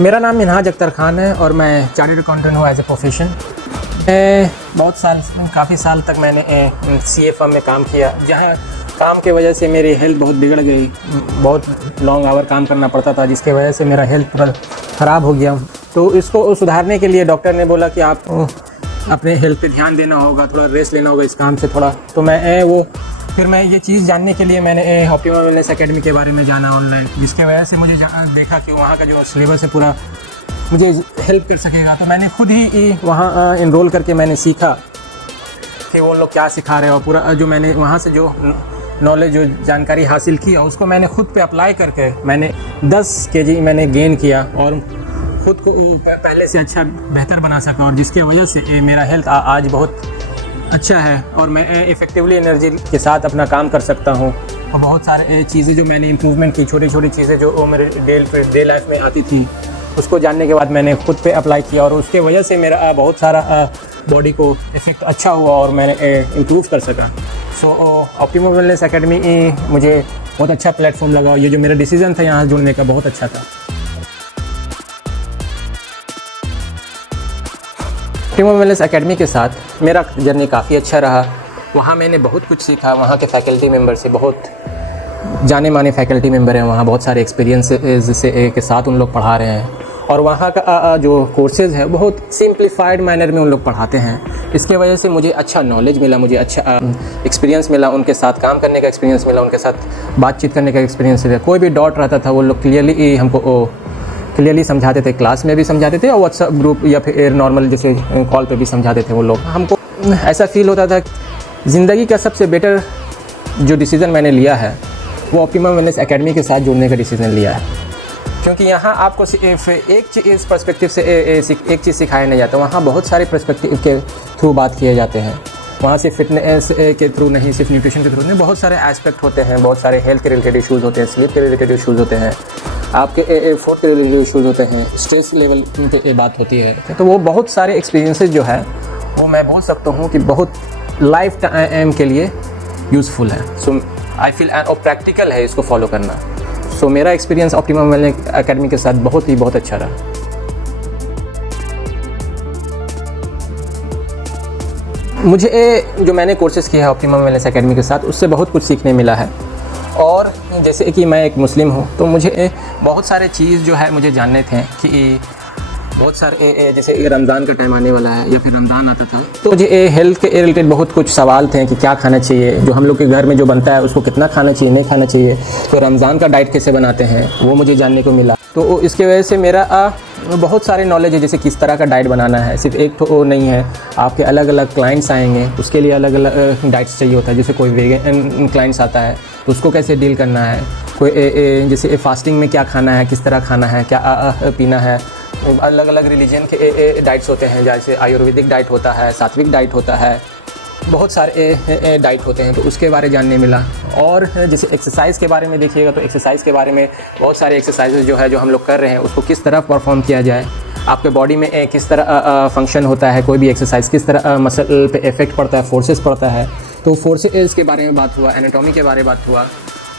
मेरा नाम मिनहाज अख्तर ख़ान है और मैं चार्टर्ड अकाउंटेंट हूँ एज ए प्रोफेशन। काफ़ी साल तक मैंने CA फर्म में काम किया, जहाँ काम की वजह से मेरी हेल्थ बहुत बिगड़ गई। बहुत लॉन्ग आवर काम करना पड़ता था, जिसके वजह से मेरा हेल्थ पूरा ख़राब हो गया। तो इसको सुधारने के लिए डॉक्टर ने बोला कि आप अपने हेल्थ पे ध्यान देना होगा, थोड़ा रेस्ट लेना होगा इस काम से थोड़ा। तो फिर मैं ये चीज़ जानने के लिए मैंने ऑप्टिमम वेलनेस एकेडमी के बारे में जाना ऑनलाइन, जिसके वजह से मुझे देखा कि वहाँ का जो सिलेबस है पूरा मुझे हेल्प कर सकेगा। तो मैंने खुद ही वहाँ इनरोल करके मैंने सीखा कि वो लोग क्या सिखा रहे हैं, और पूरा जो मैंने वहाँ से जो नॉलेज जो जानकारी हासिल की और उसको मैंने खुद पे अप्लाई करके मैंने 10 kg मैंने गेन किया और ख़ुद को पहले से अच्छा बेहतर बना सका, और जिसकी वजह से मेरा हेल्थ आज बहुत अच्छा है और मैं इफ़ेक्टिवली एनर्जी के साथ अपना काम कर सकता हूँ। और बहुत सारे चीज़ें जो मैंने इम्प्रूवमेंट की, छोटी छोटी चीज़ें जो मेरे डे लाइफ में आती थी, उसको जानने के बाद मैंने खुद पे अप्लाई किया और उसके वजह से मेरा बहुत सारा बॉडी को इफ़ेक्ट अच्छा हुआ और मैंने इम्प्रूव कर सका। सो ऑप्टिमम वेलनेस एकेडमी मुझे बहुत अच्छा प्लेटफॉर्म लगा। ये जो मेरा डिसीज़न था यहाँ जुड़ने का बहुत अच्छा था। ऑप्टिमम वेलनेस एकेडमी के साथ मेरा जर्नी काफ़ी अच्छा रहा। वहाँ मैंने बहुत कुछ सीखा। वहाँ के फैकल्टी मेंबर से बहुत जाने माने फैकल्टी मेंबर हैं, वहाँ बहुत सारे एक्सपीरियंसेस से के साथ उन लोग पढ़ा रहे हैं, और वहाँ का जो कोर्सेज़ है बहुत सिंप्लीफाइड मैनर में उन लोग पढ़ाते हैं। इसके वजह से मुझे अच्छा नॉलेज मिला, मुझे अच्छा एक्सपीरियंस मिला, उनके साथ काम करने का एक्सपीरियंस मिला, उनके साथ बातचीत करने का एक्सपीरियंस मिला। कोई भी डाउट रहता था वो लोग क्लियरली समझाते थे, क्लास में भी समझाते थे और व्हाट्सएप ग्रुप या फिर नॉर्मल जैसे कॉल पे भी समझाते थे वो लोग। हमको ऐसा फील होता था ज़िंदगी का सबसे बेटर जो डिसीज़न मैंने लिया है वो ऑप्टिमम वेलनेस एकेडमी के साथ जुड़ने का डिसीज़न लिया है, क्योंकि यहाँ आपको सिर्फ एक पर्सपेक्टिव से एक चीज़ सिखाया नहीं जाता। वहाँ बहुत सारे पर्सपेक्टिव के थ्रू बात किए जाते हैं। वहाँ सिर्फ फिटनेस के थ्रू नहीं, सिर्फ न्यूट्रिशन के थ्रू नहीं, बहुत सारे एस्पेक्ट होते हैं, बहुत सारे हेल्थ के रिलेटेड इशूज़ होते हैं, स्लीप के रिलेटेड इशूज़ होते हैं, आपके फूड के रिलेटेड इशूज़ होते हैं, स्ट्रेस लेवल पे बात होती है। तो वो बहुत सारे एक्सपीरियंसेस जो है वो मैं बोल सकता हूँ कि बहुत लाइफ टाइम के लिए यूज़फुल है। सो आई फील और प्रैक्टिकल है इसको फॉलो करना। सो मेरा एक्सपीरियंस ऑप्टिमम वेलनेस एकेडमी के साथ बहुत अच्छा रहा। मुझे जो मैंने कोर्सेज़ किया है ऑप्टिमम वेलनेस एकेडमी के साथ, उससे बहुत कुछ सीखने मिला है। और जैसे कि मैं एक मुस्लिम हूँ, तो मुझे बहुत सारे चीज़ जो है मुझे जानने थे कि बहुत सारे जैसे रमज़ान का टाइम आने वाला है या फिर रमज़ान आता था, तो मुझे हेल्थ के रिलेटेड बहुत कुछ सवाल थे कि क्या खाना चाहिए, जो हम लोग के घर में जो बनता है उसको कितना खाना चाहिए, नहीं खाना चाहिए, तो रमज़ान का डाइट कैसे बनाते हैं वो मुझे जानने को मिला। तो इसके वजह से मेरा बहुत सारे नॉलेज है, जैसे किस तरह का डाइट बनाना है। सिर्फ एक तो नहीं है, आपके अलग अलग क्लाइंट्स आएंगे, उसके लिए अलग अलग डाइट्स चाहिए होता है। जैसे कोई वेगन क्लाइंट्स आता है तो उसको कैसे डील करना है, कोई जैसे फास्टिंग में क्या खाना है, किस तरह खाना है, क्या पीना है। अलग अलग रिलीजन के डाइट्स होते हैं, जैसे आयुर्वेदिक डाइट होता है, सात्विक डाइट होता है, बहुत सारे डाइट होते हैं, तो उसके बारे जानने मिला। और जैसे एक्सरसाइज़ के बारे में देखिएगा तो एक्सरसाइज़ के बारे में बहुत सारे एक्सरसाइजेज जो है जो हम लोग कर रहे हैं उसको किस तरह परफॉर्म किया जाए, आपके बॉडी में किस तरह फंक्शन होता है, कोई भी एक्सरसाइज किस तरह मसल पे इफेक्ट पड़ता है, फोर्सेस पड़ता है। तो फोर्सेस के बारे में बात हुआ, एनाटॉमी के बारे में बात हुआ।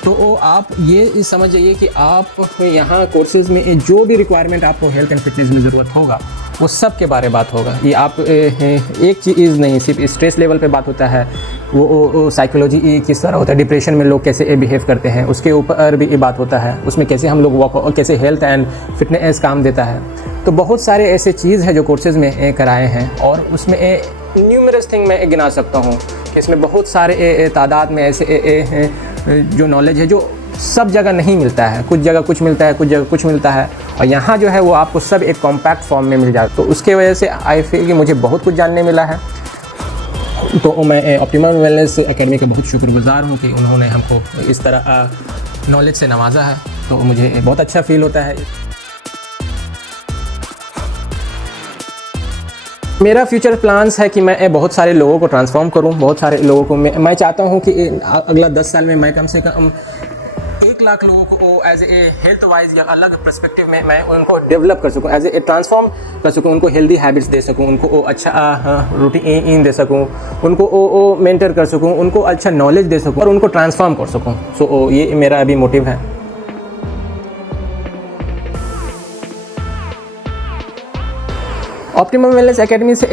तो आप ये समझ जाइए कि आप यहाँ कोर्सेज़ में जो भी रिक्वायरमेंट आपको हेल्थ एंड फिटनेस में ज़रूरत होगा वो सब के बारे में बात होगा। ये आप एक चीज़ नहीं, सिर्फ स्ट्रेस लेवल पे बात होता है, वो साइकोलॉजी किस तरह होता है, डिप्रेशन में लोग कैसे बिहेव करते हैं उसके ऊपर भी बात होता है, उसमें कैसे हम लोग कैसे हेल्थ एंड फिटनेस काम देता है। तो बहुत सारे ऐसे चीज़ है जो कोर्सेज़ में कराए हैं, और उसमें न्यूमरस थिंग मैं गिना सकता हूँ कि इसमें बहुत सारे तादाद में ऐसे जो नॉलेज है जो सब जगह नहीं मिलता है। कुछ जगह कुछ मिलता है, कुछ जगह कुछ मिलता है, और यहाँ जो है वो आपको सब एक कॉम्पैक्ट फॉर्म में मिल जाए। तो उसके वजह से आई फील कि मुझे बहुत कुछ जानने मिला है। तो मैं ऑप्टिमम वेलनेस एकेडमी का बहुत शुक्रगुजार हूँ कि उन्होंने हमको इस तरह नॉलेज से नवाजा है। तो मुझे बहुत अच्छा फील होता है। मेरा फ्यूचर प्लान्स है कि मैं बहुत सारे लोगों को ट्रांसफॉर्म करूं, बहुत सारे लोगों को मैं चाहता हूं कि अगला 10 साल में मैं कम से कम 1 लाख लोगों को एज ए हेल्थ वाइज या अलग पर्सपेक्टिव में मैं उनको डेवलप कर सकूं, एज ए ट्रांसफॉर्म कर सकूं, उनको हेल्दी हैबिट्स दे सकूं, उनको अच्छा रूटीन दे सकूं, उनको मेंटर कर सकूं, उनको अच्छा नॉलेज दे सकूं और उनको ट्रांसफॉर्म कर सकूं। सो ये मेरा अभी मोटिव है। ऑप्टिमम वेलनेस एकेडमी से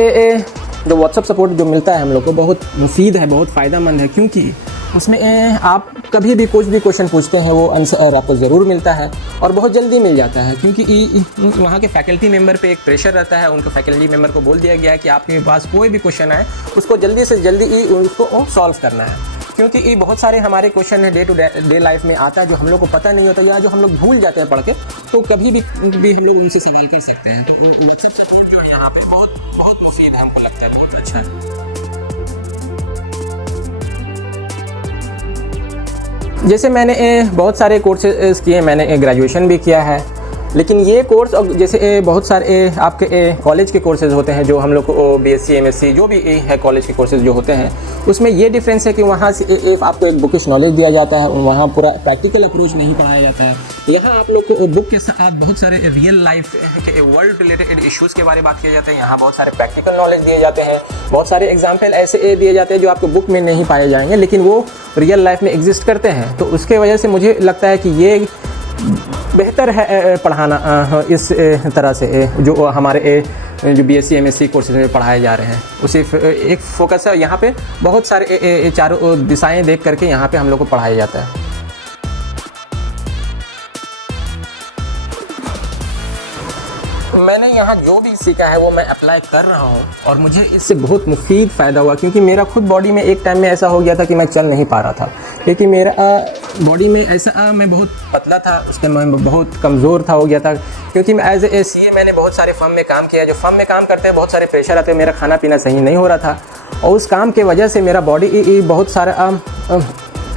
जो व्हाट्सअप सपोर्ट जो मिलता है हम लोग को बहुत मुफीद है, बहुत फ़ायदेमंद है, क्योंकि उसमें आप कभी भी कुछ भी क्वेश्चन पूछते हैं वो आंसर आपको ज़रूर मिलता है और बहुत जल्दी मिल जाता है, क्योंकि वहाँ के फैकल्टी मेंबर पे एक प्रेशर रहता है। उनको फैकल्टी मेंबर को बोल दिया गया है कि आपके पास कोई भी क्वेश्चन आए उसको जल्दी से जल्दी उसको सॉल्व करना है, क्योंकि ये बहुत सारे हमारे क्वेश्चन है डे टू डे लाइफ में आता है जो हम लोग को पता नहीं होता या जो हम लोग भूल जाते हैं पढ़ के, तो कभी भी हम लोग उनसे सवाल कर सकते हैं। तो व्हाट्सएप सपोर्ट जो है यहाँ पे बहुत मुफीद है, हमको लगता है बहुत अच्छा है। जैसे मैंने बहुत सारे कोर्सेज किए, मैंने ग्रेजुएशन भी किया है, लेकिन ये कोर्स जैसे बहुत सारे आपके कॉलेज के कोर्सेज होते हैं जो हम लोग को बीएससी एमएससी जो भी है कॉलेज के कोर्सेज जो होते हैं, उसमें ये डिफरेंस है कि वहाँ से आपको एक बुकिश नॉलेज दिया जाता है, वहाँ पूरा प्रैक्टिकल अप्रोच नहीं पढ़ाया जाता है। यहाँ आप लोग को बुक के साथ बहुत सारे रियल लाइफ के वर्ल्ड रिलेटेड इश्यूज़ के बारे में बात किया जाता है। यहाँ बहुत सारे प्रैक्टिकल नॉलेज दिए जाते हैं, बहुत सारे एग्जाम्पल ऐसे दिए जाते हैं जो आपको बुक में नहीं पाए जाएंगे, लेकिन वो रियल लाइफ में एग्जिस्ट करते हैं। तो उसके वजह से मुझे लगता है कि ये बेहतर है पढ़ाना इस तरह से जो हमारे जो बीएससी एमएससी कोर्सेज में पढ़ाए जा रहे हैं। उसी एक फोकस है यहाँ पे, बहुत सारे चारों दिशाएं देख करके यहाँ पे हम लोग को पढ़ाया जाता है। मैंने यहाँ जो भी सीखा है वो मैं अप्लाई कर रहा हूँ और मुझे इससे बहुत मुफीद फ़ायदा हुआ, क्योंकि मेरा खुद बॉडी में एक टाइम में ऐसा हो गया था कि मैं चल नहीं पा रहा था, क्योंकि मेरा बॉडी में ऐसा मैं बहुत पतला था, उस टाइम मैं बहुत कमज़ोर था हो गया था, क्योंकि मैं एज ए सीए मैंने बहुत सारे फर्म में काम किया। जो फर्म में काम करते हैं बहुत सारे प्रेशर आते हैं, मेरा खाना पीना सही नहीं हो रहा था और उस काम के वजह से मेरा बॉडी बहुत सारा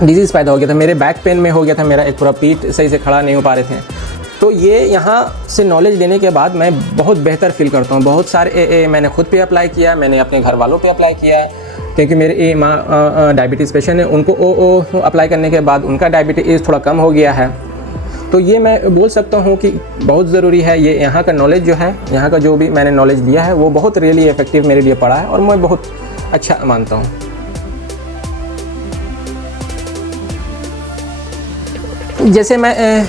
डिजीज़ पैदा हो गया था। मेरे बैक पेन में हो गया था, मेरा एक पूरा पीठ सही से खड़ा नहीं हो पा रहे थे। तो ये यहाँ से नॉलेज लेने के बाद मैं बहुत बेहतर फील करता हूँ। बहुत सारे मैंने खुद पे अप्लाई किया, मैंने अपने घर वालों पे अप्लाई किया, क्योंकि मेरे माँ डायबिटीज़ पेशेंट है, उनको अप्लाई करने के बाद उनका डायबिटीज़ थोड़ा कम हो गया है। तो ये मैं बोल सकता हूँ कि बहुत ज़रूरी है ये यहाँ का नॉलेज जो है, यहाँ का जो भी मैंने नॉलेज लिया है वो बहुत रियली इफेक्टिव मेरे लिए पड़ा है और मैं बहुत अच्छा मानता हूँ। जैसे मैं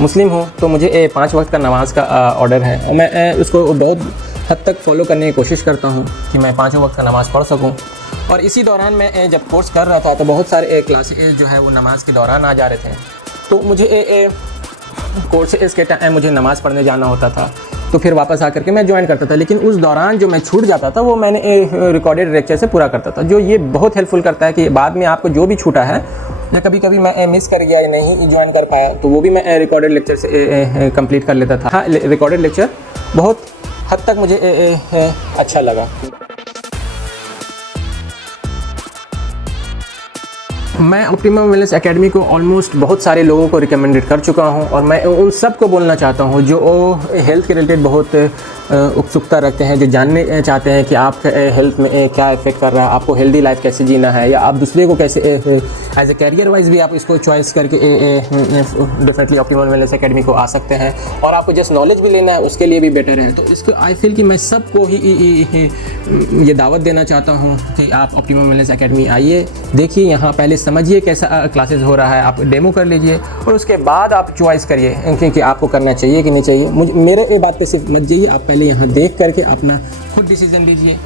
मुस्लिम हूँ तो मुझे 5 वक्त का नमाज़ का ऑर्डर है और मैं उसको बहुत हद तक फॉलो करने की कोशिश करता हूँ कि मैं 5 वक्त का नमाज़ पढ़ सकूँ। और इसी दौरान मैं जब कोर्स कर रहा था तो बहुत सारे क्लासेस जो है वो नमाज़ के दौरान आ जा रहे थे, तो मुझे कोर्सेस के टाइम मुझे नमाज़ पढ़ने जाना होता था, तो फिर वापस आकर के मैं ज्वाइन करता था। लेकिन उस दौरान जो मैं छूट जाता था वो मैंने रिकॉर्डेड लेक्चर से पूरा करता था, जो ये बहुत हेल्पफुल करता है कि बाद में आपको जो भी छूटा है या कभी मैं मिस कर गया या नहीं ज्वाइन कर पाया तो वो भी मैं रिकॉर्डेड लेक्चर से कंप्लीट कर लेता था। हाँ, रिकॉर्डेड लेक्चर बहुत हद तक मुझे अच्छा लगा। मैं ऑप्टिमम वेलनेस एकेडमी को ऑलमोस्ट बहुत सारे लोगों को रिकमेंडेड कर चुका हूं और मैं उन सब को बोलना चाहता हूं जो हेल्थ के रिलेटेड बहुत उत्सुकता रखते हैं, जो जानने चाहते हैं कि आपके हेल्थ में क्या इफेक्ट कर रहा है, आपको हेल्दी लाइफ कैसे जीना है, या आप दूसरे को कैसे एज ए कैरियर वाइज भी आप इसको चॉइस करके डेफिनेटली ऑप्टिमम वेलनेस एकेडमी को आ सकते हैं। और आपको जस्ट नॉलेज भी लेना है उसके लिए भी बेटर है। तो इसको आई फील कि मैं सबको ही ये दावत देना चाहता हूँ कि आप ऑप्टिमम वेलनेस एकेडमी आइए, देखिए, यहाँ पहले समझिए कैसा क्लासेस हो रहा है, आप डेमो कर लीजिए और उसके बाद आप चॉइस करिए कि आपको करना चाहिए कि नहीं चाहिए। मेरे ये बात पे सिर्फ मत जाइए, आप पहले यहाँ देख करके अपना खुद डिसीजन लीजिए,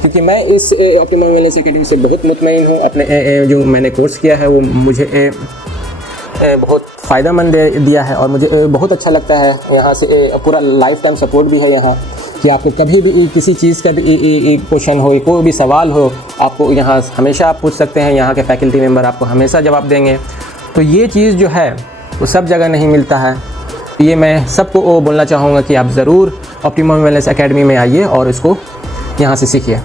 क्योंकि मैं इस ऑप्टिमम वेलनेस एकेडमी से बहुत मुतमईन हूँ। अपने जो मैंने कोर्स किया है वो मुझे बहुत फ़ायदेमंद दिया है और मुझे बहुत अच्छा लगता है। यहाँ से पूरा लाइफ टाइम सपोर्ट भी है यहाँ, कि आपको कभी भी किसी चीज़ का भी क्वेश्चन हो, कोई भी सवाल हो, आपको यहाँ हमेशा आप पूछ सकते हैं। यहाँ के फैकल्टी मेंबर आपको हमेशा जवाब देंगे। तो ये चीज़ जो है वो सब जगह नहीं मिलता है। ये मैं सबको बोलना चाहूँगा कि आप ज़रूर ऑप्टिमम वेलनेस एकेडमी में आइए और इसको यहाँ से सीखिए।